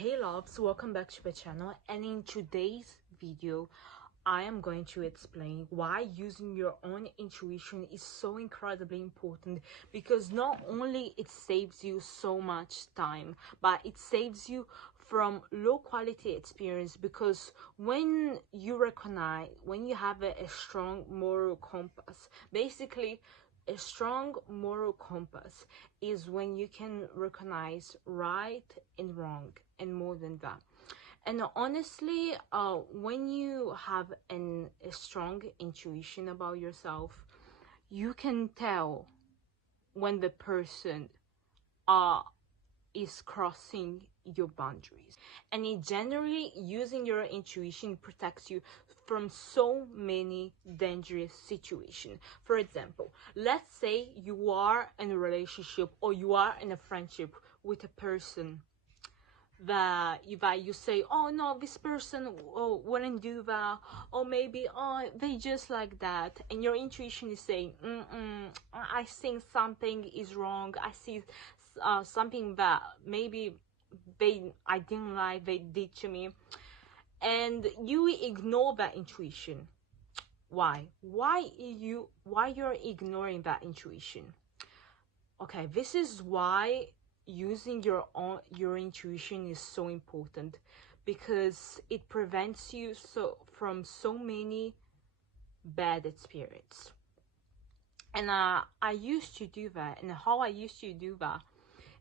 Hey loves, welcome back to the channel, and in today's video I am going to explain why using your own intuition is so incredibly important, because not only it saves you so much time, but it saves you from low quality experience. Because when you have a strong moral compass, basically a strong moral compass is when you can recognize right and wrong, and more than that. And honestly, when you have a strong intuition about yourself, you can tell when the person is crossing your boundaries. And it generally, using your intuition protects you from so many dangerous situations. For example, let's say you are in a relationship or you are in a friendship with a person that you say, oh no, this person wouldn't do that, or maybe they just like that, and your intuition is saying, I think something is wrong. I see something that maybe I didn't like they did to me, and you ignore that intuition. Why you're ignoring that intuition? Okay, this is why using your intuition is so important, because it prevents you from so many bad experiences. And I used to do that, and how I used to do that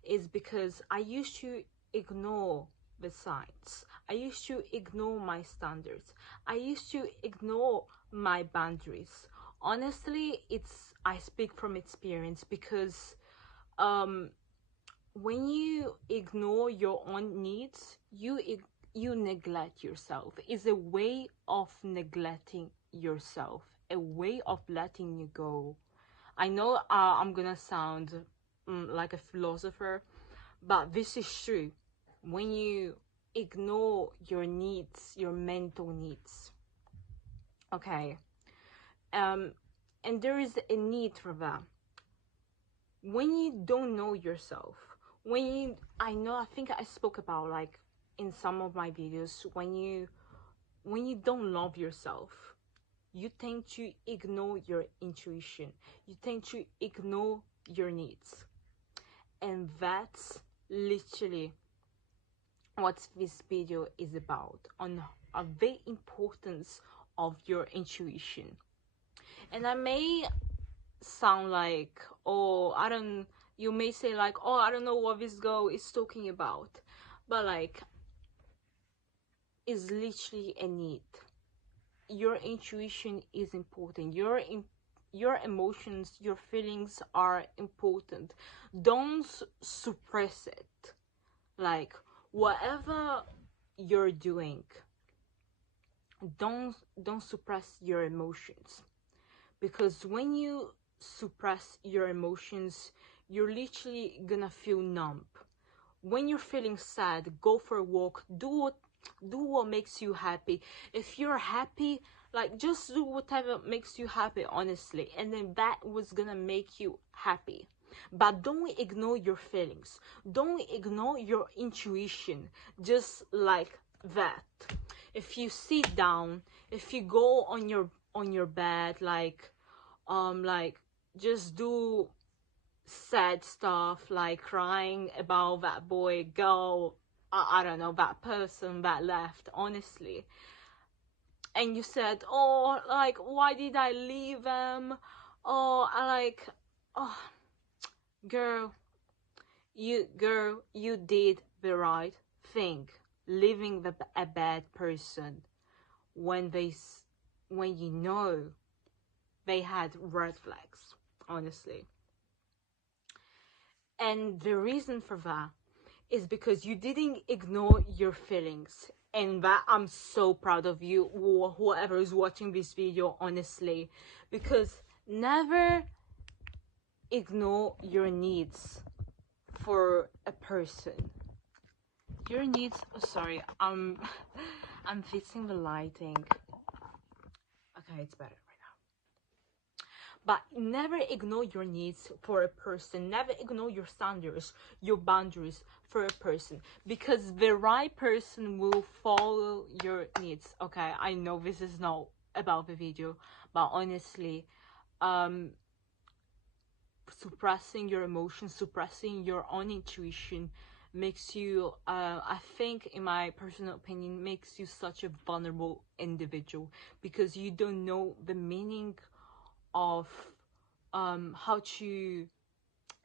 is because I used to ignore the signs. I used to ignore my standards. I used to ignore my boundaries. Honestly, I speak from experience, because when you ignore your own needs, you neglect yourself. It's a way of neglecting yourself, a way of letting you go. I know I'm gonna sound like a philosopher, but this is true. When you ignore your needs, your mental needs, okay, and there is a need for that. When you don't know yourself, I think I spoke about, like, in some of my videos, when you don't love yourself, you tend to ignore your intuition, you tend to ignore your needs. And that's literally what this video is about, on the importance of your intuition. And I may sound like, you may say like, oh, I don't know what this girl is talking about, but like, it's literally a need. Your intuition is important. Your emotions, your feelings are important. Don't suppress it. Like, whatever you're doing, don't suppress your emotions, because when you suppress your emotions, you're literally gonna feel numb. When you're feeling sad, go for a walk, do what makes you happy. If you're happy, like, just do whatever makes you happy, honestly, and then that was gonna make you happy. But don't ignore your feelings, don't ignore your intuition just like that. If you sit down, if you go on your bed, like just do sad stuff, like crying about that boy, girl, I don't know, that person that left, honestly, and you said, oh, like, why did I leave them? Oh, oh, girl, you did the right thing, leaving a bad person when you know they had red flags, honestly. And the reason for that is because you didn't ignore your feelings, and that I'm so proud of you, whoever is watching this video, honestly, because never ignore your needs for a person. Your needs, oh, sorry, I'm fixing the lighting. Okay, it's better right now. But never ignore your needs for a person. Never ignore your standards, your boundaries for a person, because the right person will follow your needs. Okay, I know this is not about the video, but honestly, suppressing your emotions, suppressing your own intuition makes you, I think, in my personal opinion, makes you such a vulnerable individual, because you don't know the meaning of how to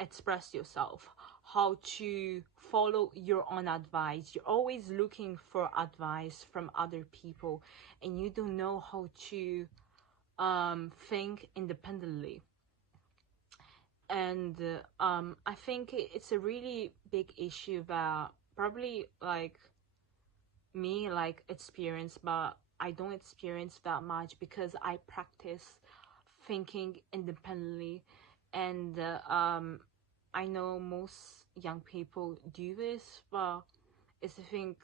express yourself, how to follow your own advice. You're always looking for advice from other people, and you don't know how to think independently. And I think it's a really big issue that probably like me like experience, but I don't experience that much because I practice thinking independently. And I know most young people do this, but it's a thing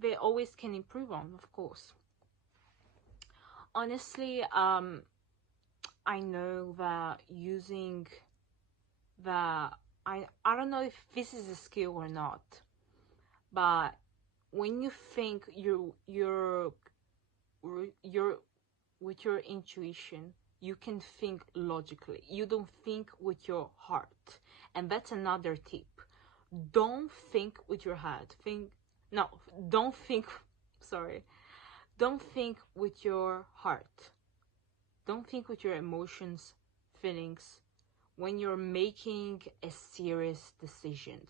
they always can improve on, of course. Honestly, I know that using that, I don't know if this is a skill or not, but when you think you're with your intuition, you can think logically. You don't think with your heart. And that's another tip. Don't think with your head. No, don't think, sorry. Don't think with your heart. Don't think with your emotions, feelings when you're making a serious decision.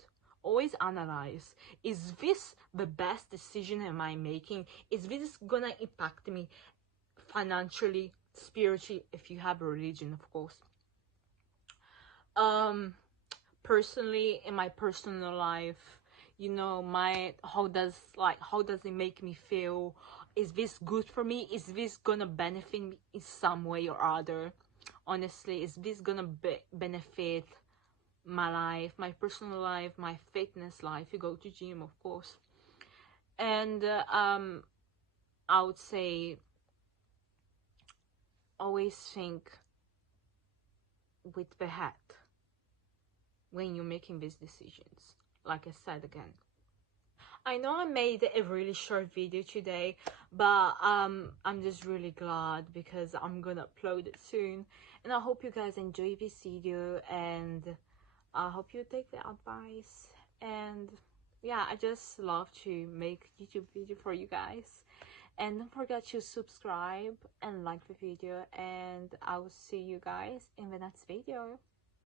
Always analyze, is this the best decision am I making? Is this gonna impact me financially, spiritually, if you have a religion, of course? Personally, in my personal life, you know, how does it make me feel? Is this good for me? Is this gonna benefit me in some way or other? Honestly, is this gonna benefit my life, my personal life, my fitness life? You go to gym, of course. And I would say always think with the head when you're making these decisions, like I said again. I know I made a really short video today, but I'm just really glad because I'm gonna upload it soon. And I hope you guys enjoy this video, and I hope you take the advice. And yeah, I just love to make YouTube video for you guys. And don't forget to subscribe and like the video, and I will see you guys in the next video.